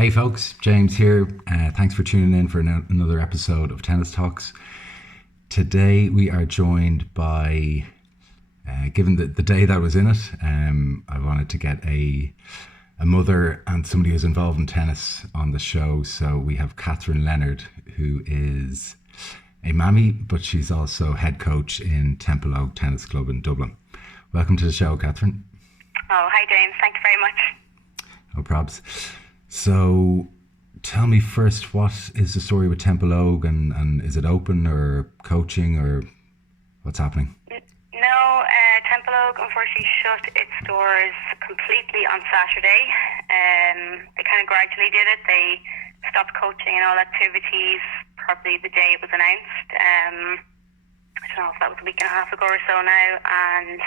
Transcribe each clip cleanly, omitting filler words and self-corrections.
Hey folks, James here. Thanks for tuning in for another episode of Tennis Talks. Today we are joined by, given the day that was in it, I wanted to get a mother and somebody who's involved in tennis on the show. So we have Katherine Leonard, who is a mammy, but she's also head coach in Temple Oak Tennis Club in Dublin. Welcome to the show, Katherine. Oh, hi James, thank you very much. No probs. So tell me first, what is the story with Temple Oak, and is it open or coaching or what's happening? No, Temple Oak unfortunately shut its doors completely on Saturday. They kind of gradually did it. They stopped coaching and all activities probably the day it was announced. I don't know if that was a week and a half ago or so now, and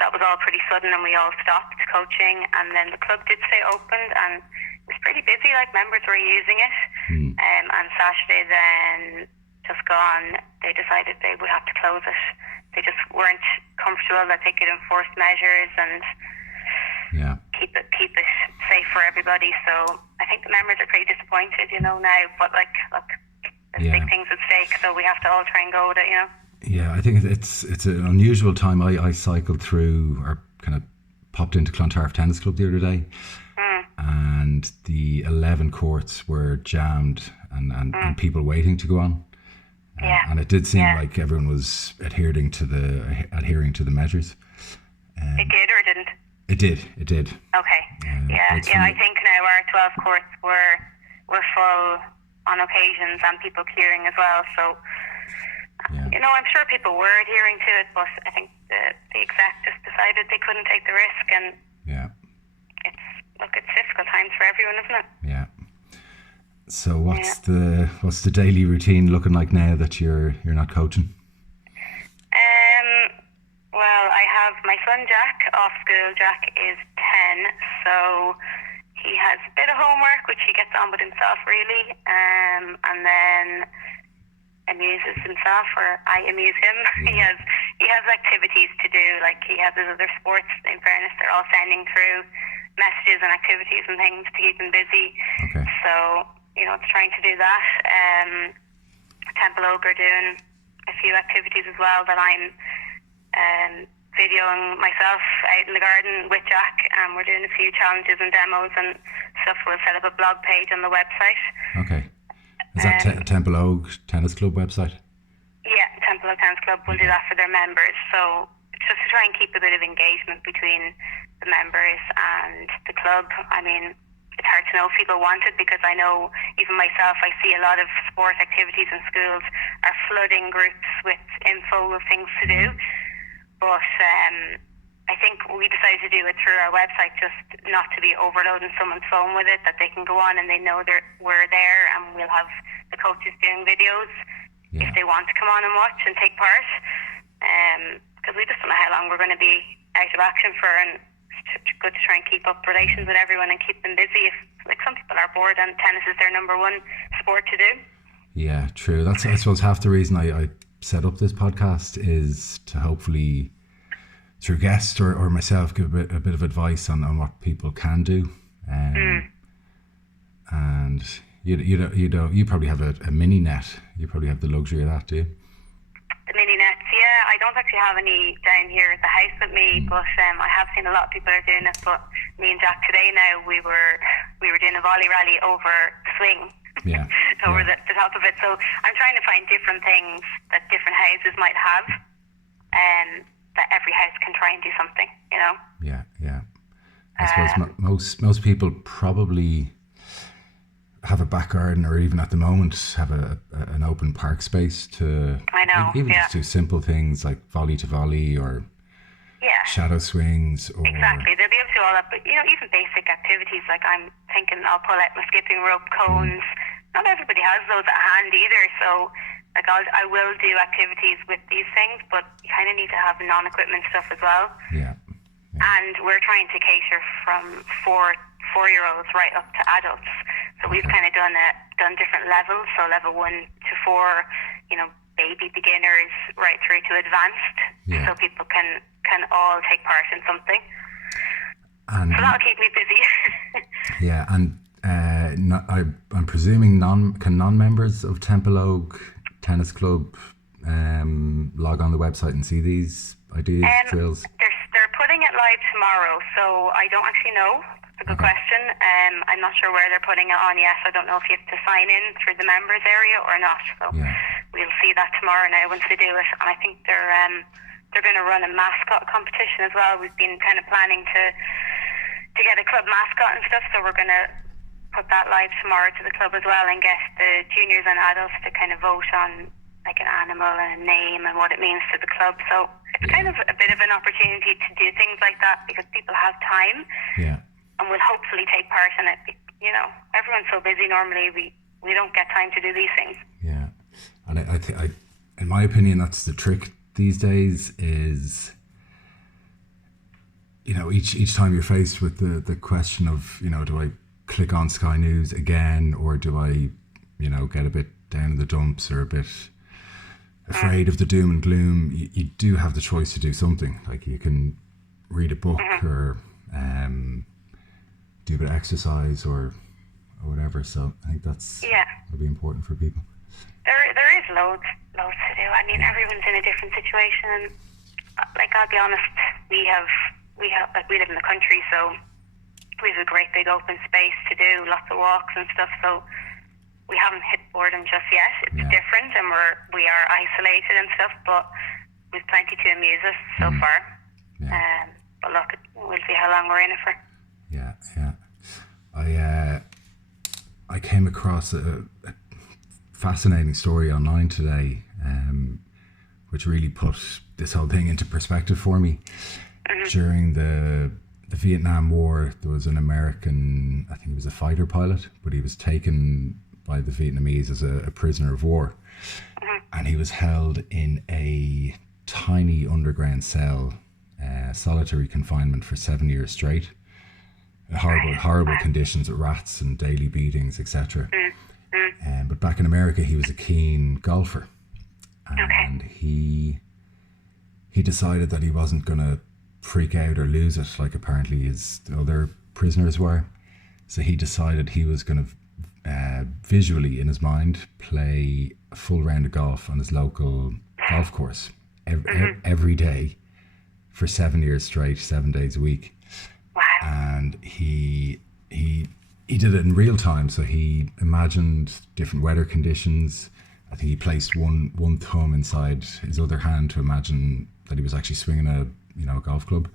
so that was all pretty sudden and we all stopped coaching, and then the club did stay open and it was pretty busy, like members were using it. And Saturday then just gone, they decided they would have to close it. They just weren't comfortable that they could enforce measures and keep it safe for everybody. So I think the members are pretty disappointed, now, but look, there's big things at stake, so we have to all try and go with it, Yeah, I think it's an unusual time. I cycled through, or kind of popped into Clontarf Tennis Club the other day, and the 11 courts were jammed and people waiting to go on. And it did seem like everyone was adhering to the measures. It did or didn't? It did. Okay. I think now our 12 courts were full on occasions and people clearing as well. So, I'm sure people were adhering to it, but I think the exec just decided they couldn't take the risk, and it's difficult times for everyone, isn't it? Yeah. So what's the daily routine looking like now that you're not coaching? Well, I have my son Jack off school. Jack is 10, so he has a bit of homework which he gets on with himself really, and then amuses himself, or I amuse him. He has activities to do, like he has his other sports. In fairness, they're all sending through messages and activities and things to keep him busy. Okay. So, it's trying to do that. Temple Oak are doing a few activities as well that I'm videoing myself out in the garden with Jack, and we're doing a few challenges and demos and stuff. We'll set up a blog page on the website. Okay. Is that Temple Oak Tennis Club website? Yeah, Temple Oak Tennis Club will do that for their members. So it's just to try and keep a bit of engagement between the members and the club. I mean, it's hard to know if people want it, because I know even myself, I see a lot of sport activities in schools are flooding groups with info of things to do. But I think we decided to do it through our website, just not to be overloading someone's phone with it, that they can go on and they know we're there, and we'll have the coaches doing videos if they want to come on and watch and take part. Because we just don't know how long we're going to be out of action for, and it's good to try and keep up relations with everyone and keep them busy. If some people are bored and tennis is their number one sport to do. Yeah, true. That's, I suppose, half the reason I set up this podcast is to hopefully, through guests or myself, give a bit of advice on what people can do. And you probably have a mini net. You probably have the luxury of that, do you? The mini nets, yeah. I don't actually have any down here at the house with me, but I have seen a lot of people are doing it. But me and Jack today now, we were doing a volley rally over the swing. Over the top of it. So I'm trying to find different things that different houses might have, that every house can try and do something, Yeah. I suppose most people probably have a back garden, or even at the moment have an open park space to just do simple things like volley to volley or shadow swings. Or exactly, they'll be able to do all that, but even basic activities, like I'm thinking I'll pull out my skipping rope cones. Not everybody has those at hand either, so I will do activities with these things, but you kind of need to have non-equipment stuff as well. And we're trying to cater from four-year-olds right up to adults. So we've kind of done different levels. So level 1 to 4, baby beginners right through to advanced. So people can all take part in something. And so that'll keep me busy. And I'm presuming non-members of Temple Oak Tennis Club log on the website and see these ideas, drills? They're putting it live tomorrow, so I don't actually know. It's a good question. I'm not sure where they're putting it on yet. I don't know if you have to sign in through the members area or not. So we'll see that tomorrow now once they do it. And I think they're going to run a mascot competition as well. We've been kind of planning to get a club mascot and stuff, so we're going to put that live tomorrow to the club as well and get the juniors and adults to kind of vote on like an animal and a name and what it means to the club. So it's kind of a bit of an opportunity to do things like that because people have time and will hopefully take part in it. You know, everyone's so busy normally, we don't get time to do these things. Yeah, and I think, in my opinion, that's the trick these days is, you know, each time you're faced with the question of, you know, do I click on Sky News again, or do I, you know, get a bit down in the dumps or a bit afraid of the doom and gloom? You do have the choice to do something. Like you can read a book or do a bit of exercise or whatever. So I think will be important for people. There is loads to do. I mean, everyone's in a different situation, and like I'll be honest, we live in the country, so we have a great big open space to do lots of walks and stuff. So we haven't hit boredom just yet. It's different, and we are isolated and stuff, but we've plenty to amuse us so far. But look, we'll see how long we're in it for. I came across a fascinating story online today, which really put this whole thing into perspective for me. During the Vietnam War, there was an American, I think he was a fighter pilot, but he was taken by the Vietnamese as a prisoner of war. And he was held in a tiny underground cell, solitary confinement for 7 years straight. Horrible conditions with rats and daily beatings, etc. But back in America, he was a keen golfer. And he decided that he wasn't going to freak out or lose it like apparently his other prisoners were. So he decided he was going to visually in his mind play a full round of golf on his local golf course every day for 7 years straight, 7 days a week. And he did it in real time. So he imagined different weather conditions. I think he placed one thumb inside his other hand to imagine that he was actually swinging a golf club.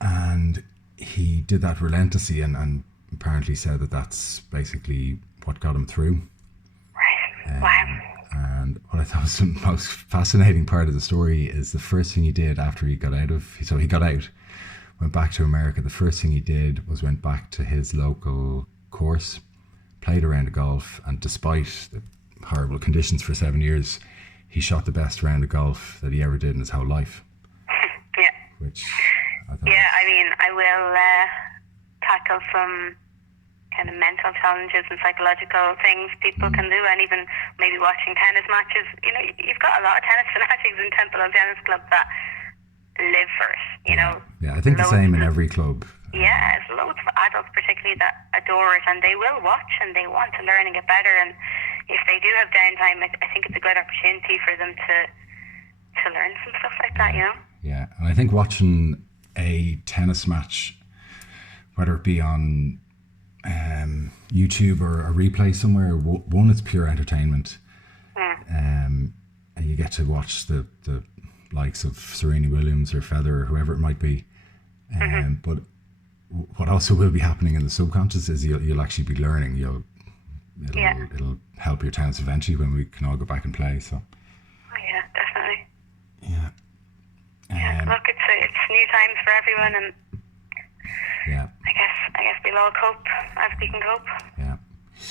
And he did that relentlessly and apparently said that that's basically what got him through. And what I thought was the most fascinating part of the story is the first thing he did after he got out, went back to America. The first thing he did was went back to his local course, played a round of golf, and despite the horrible conditions for 7 years, he shot the best round of golf that he ever did in his whole life. Which I thought I mean, I will tackle some kind of mental challenges and psychological things people can do, and even maybe watching tennis matches. You know, you've got a lot of tennis fanatics in Temple Oak Tennis Club that live for it, you know. I think the same in every club. There's loads of adults particularly that adore it, and they will watch and they want to learn and get better, and if they do have downtime, I think it's a good opportunity for them to learn some stuff like that, you know. And I think watching a tennis match, whether it be on YouTube or a replay somewhere, one, it's pure entertainment, and you get to watch the likes of Serena Williams or Federer or whoever it might be, but what also will be happening in the subconscious is you'll actually be learning. It'll help your tennis eventually when we can all go back and play. So definitely. Look, it's new times for everyone, and I guess we'll all cope as we can cope.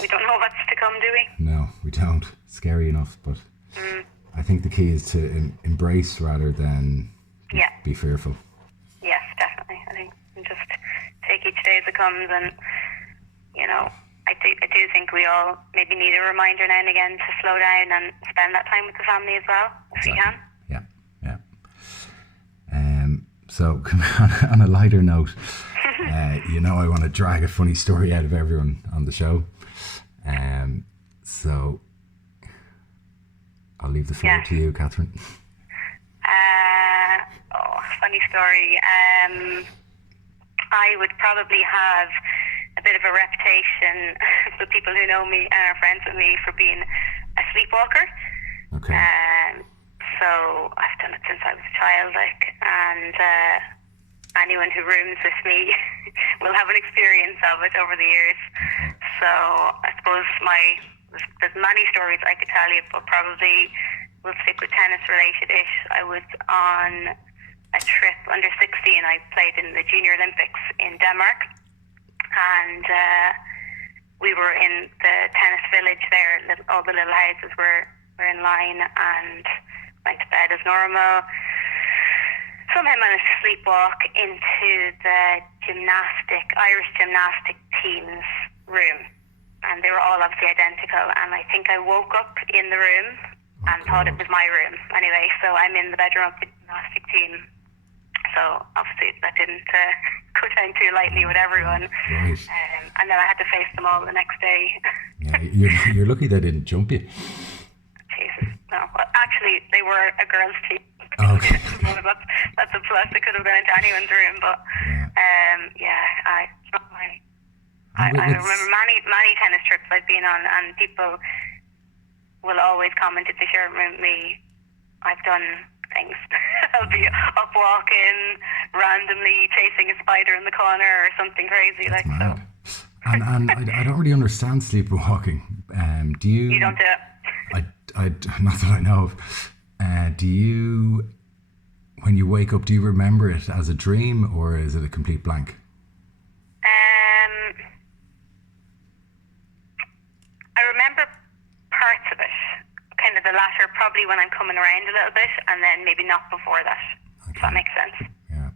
We don't know what's to come, do we? No, we don't. Scary enough, but I think the key is to embrace rather than be fearful. Yes, definitely. I think just take each day as it comes, and you know, I do think we all maybe need a reminder now and again to slow down and spend that time with the family as well, if you can. So on a lighter note, You know I want to drag a funny story out of everyone on the show. So I'll leave the floor to you, Katherine. Funny story. I would probably have a bit of a reputation with people who know me and are friends with me for being a sleepwalker. Okay. So I've done it since I was a child, and anyone who rooms with me will have an experience of it over the years. Okay. So I suppose there's many stories I could tell you, but probably we'll stick with tennis related-ish. I was on a trip under 16. I played in the Junior Olympics in Denmark, and we were in the tennis village there. All the little houses were in line, and went to bed as normal. Somehow managed to sleepwalk into the Irish gymnastic team's room, and they were all obviously identical, and I think I woke up in the room and thought it was my room. Anyway, so I'm in the bedroom of the gymnastic team. So obviously that didn't go down too lightly with everyone. Right. And then I had to face them all the next day. Yeah, you're lucky they didn't jump you. Jesus, no. Well, actually, they were a girls' team. Okay. That's a plus. It could have gone into anyone's room, but I remember many tennis trips I've been on, and people will always comment if they share with me. I've done things. I'll be up walking, randomly chasing a spider in the corner or something crazy. That's like mad. so. And I don't really understand sleepwalking. Do you? You don't do it. Not that I know of. Do you, when you wake up, do you remember it as a dream or is it a complete blank? I remember parts of it, kind of the latter, probably when I'm coming around a little bit, and then maybe not before that. Okay. If that makes sense. Yeah.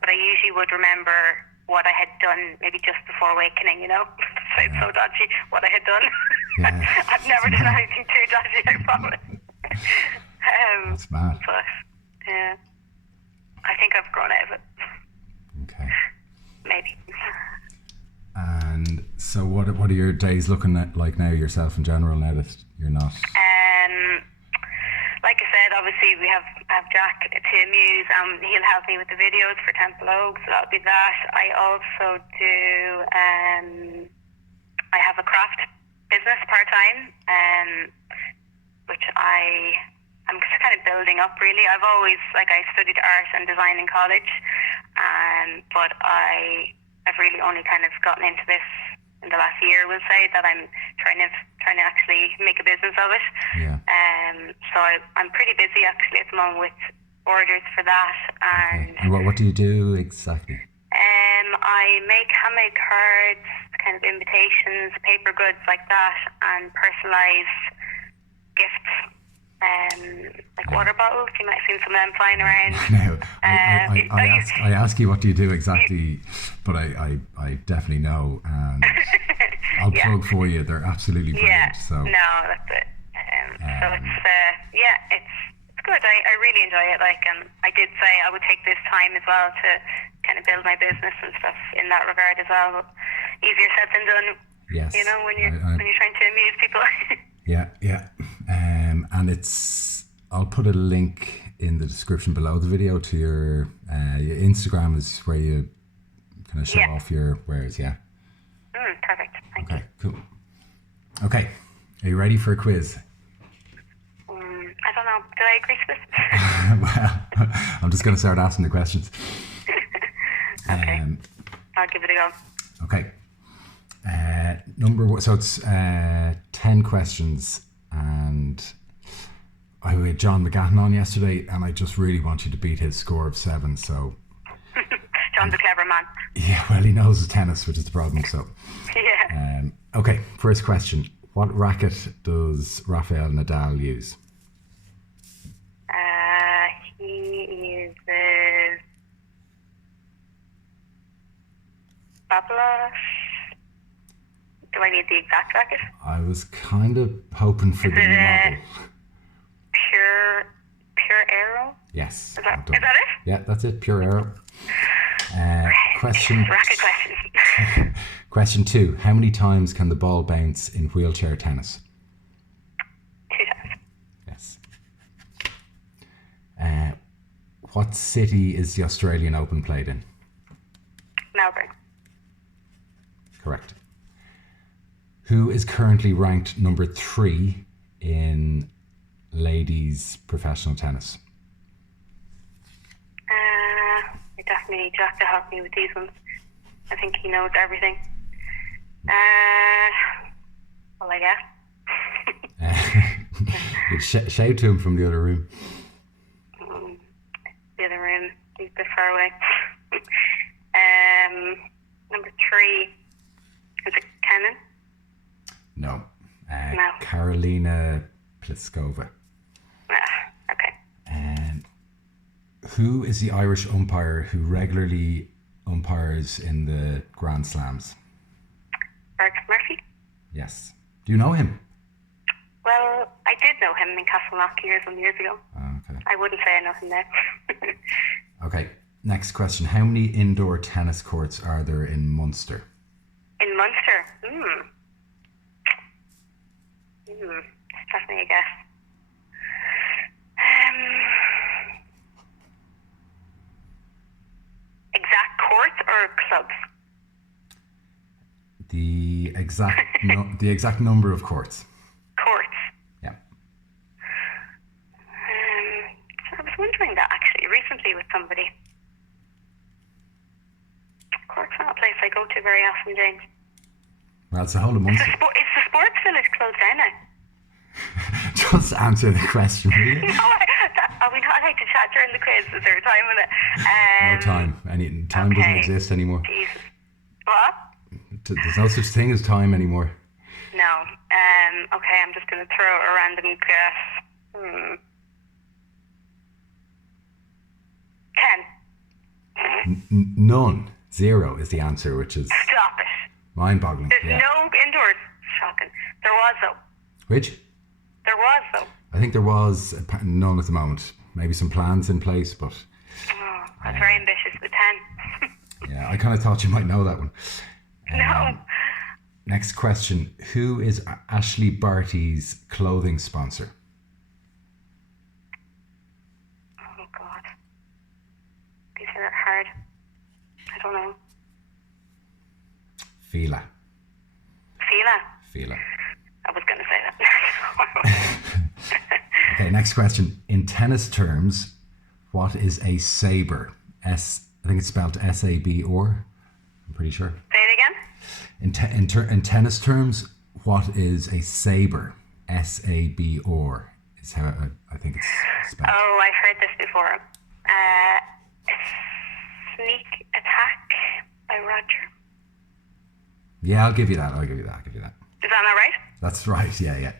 But I usually would remember what I had done maybe just before awakening, you know? Sounds so dodgy, what I had done. Yeah. I've never done anything too dodgy, I promise. That's mad. But, yeah. I think I've grown out of it. Okay. Maybe. And so what are your days looking like now yourself in general, now that you're not? Like I said, obviously we have Jack to amuse, he'll help me with the videos for Temple Oak, so that'll be that. I also do, I have a craft business part-time, which I'm just kind of building up really. I've always, I studied art and design in college, but I've really only kind of gotten into this in the last year, we'll say, that I'm trying to actually make a business of it. Yeah. So I'm pretty busy actually at the moment with orders for that. And what do you do exactly? I make handmade cards, kind of invitations, paper goods like that, and personalised gifts. Like water bottles, you might have seen some of them flying around. No, I ask you what do you do exactly, but I definitely know, and I'll plug for you. They're absolutely brilliant. So no, that's it. So it's good. I really enjoy it. And I did say I would take this time as well to kind of build my business and stuff in that regard as well. But easier said than done. Yes. You know, when you're trying to amuse people. Yeah. And I'll put a link in the description below the video to your Instagram is where you kind of show off your wares, yeah? Perfect. Thank you. Okay, cool. Okay, are you ready for a quiz? I don't know. Did I agree to this? Well, I'm just going to start asking the questions. Okay. I'll give it a go. Okay. Number one, so it's 10 questions, and I had John McGatton on yesterday, and I just really want you to beat his score of 7. So John's a clever man. Yeah, well, he knows tennis, which is the problem. So yeah. Okay, first question: what racket does Rafael Nadal use? He uses Babla. Do I need the exact racket? I was kind of hoping for the model. Pure Aero? Yes. Is that it? Yeah, that's it. Pure Aero. Question. Racket questions. Question 2. How many times can the ball bounce in wheelchair tennis? 2 times. Yes. What city is the Australian Open played in? Melbourne. Correct. Who is currently ranked number 3 in ladies professional tennis? I definitely need Jack to help me with these ones. I think he knows everything. Well, I guess. Shout to him from the other room. The other room. He's a bit far away. Number 3. Is it Kenin? No. No. Karolina Pliskova. Okay. Who is the Irish umpire who regularly umpires in the Grand Slams? Bert Murphy? Yes. Do you know him? Well, I did know him in Castleknock years and years ago. Okay. I wouldn't say I know him now. Okay. Next question. How many indoor tennis courts are there in Munster? In Munster? It's definitely a guess. Exact courts or clubs? The exact number of courts. Courts. Yeah. I was wondering that actually recently with somebody. Cork's not a place I go to very often, James. Well, it's the whole of Munster. Is the sports village closed down now? Just answer the question, will you? No, are we not allowed to chat during the quiz? Is there a time in it? No time. Time doesn't exist anymore. Jesus. What? There's no such thing as time anymore. No. Okay, I'm just going to throw a random guess. 10. None. 0 is the answer, which is Stop it. mind-boggling. There's no indoors. Shocking. There was though. Which? There was though. I think there was none at the moment. Maybe some plans in place, but... I was very ambitious with 10. Yeah, I kind of thought you might know that one. No. Next question. Who is Ashley Barty's clothing sponsor? Oh, God. These are hard. I don't know. Fila. Fila? I was going to say that. Okay, next question. In tennis terms, what is a sabre? I think it's spelled S-A-B-R. I'm pretty sure. Say it again? In tennis terms, what is a sabre? S-A-B-R is how I think it's spelled. Oh, I've heard this before. Sneak Attack by Roger. Yeah, I'll give you that. Is that not right? That's right. Yeah.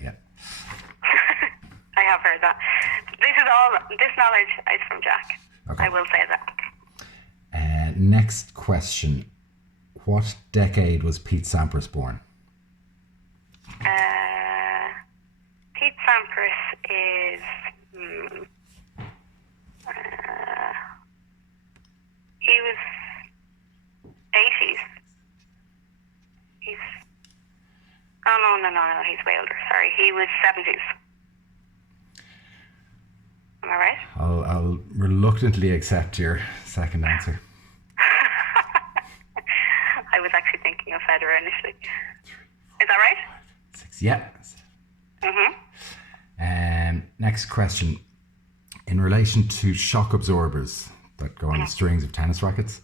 I have heard that. This knowledge is from Jack. Okay. I will say that. Next question. What decade was Pete Sampras born? Pete Sampras is... he was 80s. Oh, no, he's way older. Sorry, he was 70s. Am I right? I'll reluctantly accept your second answer. I was actually thinking of Federer initially. Is that right? 6, yeah. Next question. In relation to shock absorbers that go on the strings of tennis rackets,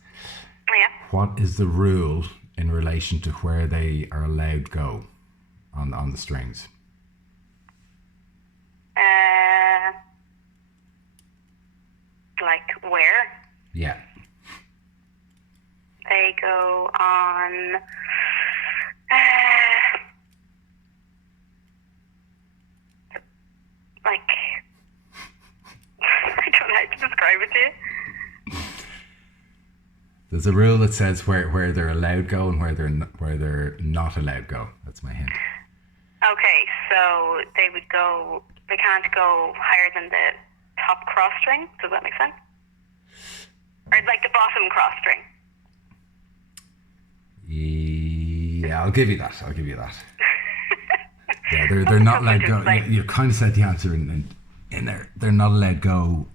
what is the rule in relation to where they are allowed to go on the strings? Like where? Yeah. They go on... like... I don't know how to describe it to you. There's a rule that says where they're allowed go and where they're not allowed go. That's my hint. Okay, so they can't go higher than the top cross string. Does that make sense? Or like the bottom cross string. Yeah, I'll give you that. Yeah, they're not let go. You kind of said the answer in there. They're not let go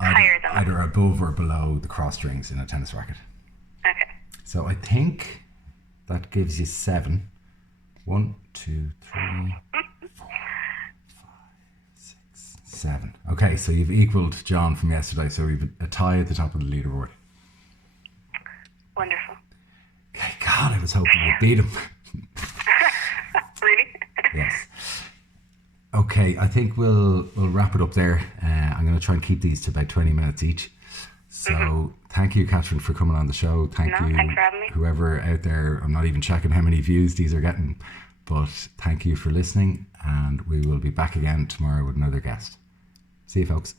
either above or below the cross strings in a tennis racket. Okay. So I think that gives you 7. 1, 2, 3, 4, 5, 6, 7. Okay, so you've equaled John from yesterday. So we've a tie at the top of the leaderboard. Wonderful. Okay, God, I was hoping I'd beat him. Really? Yes. Okay, I think we'll wrap it up there. I'm going to try and keep these to about 20 minutes each. So thank you, Katherine, for coming on the show. Thanks for having me. Whoever out there, I'm not even checking how many views these are getting, but thank you for listening, and we will be back again tomorrow with another guest. See you, folks.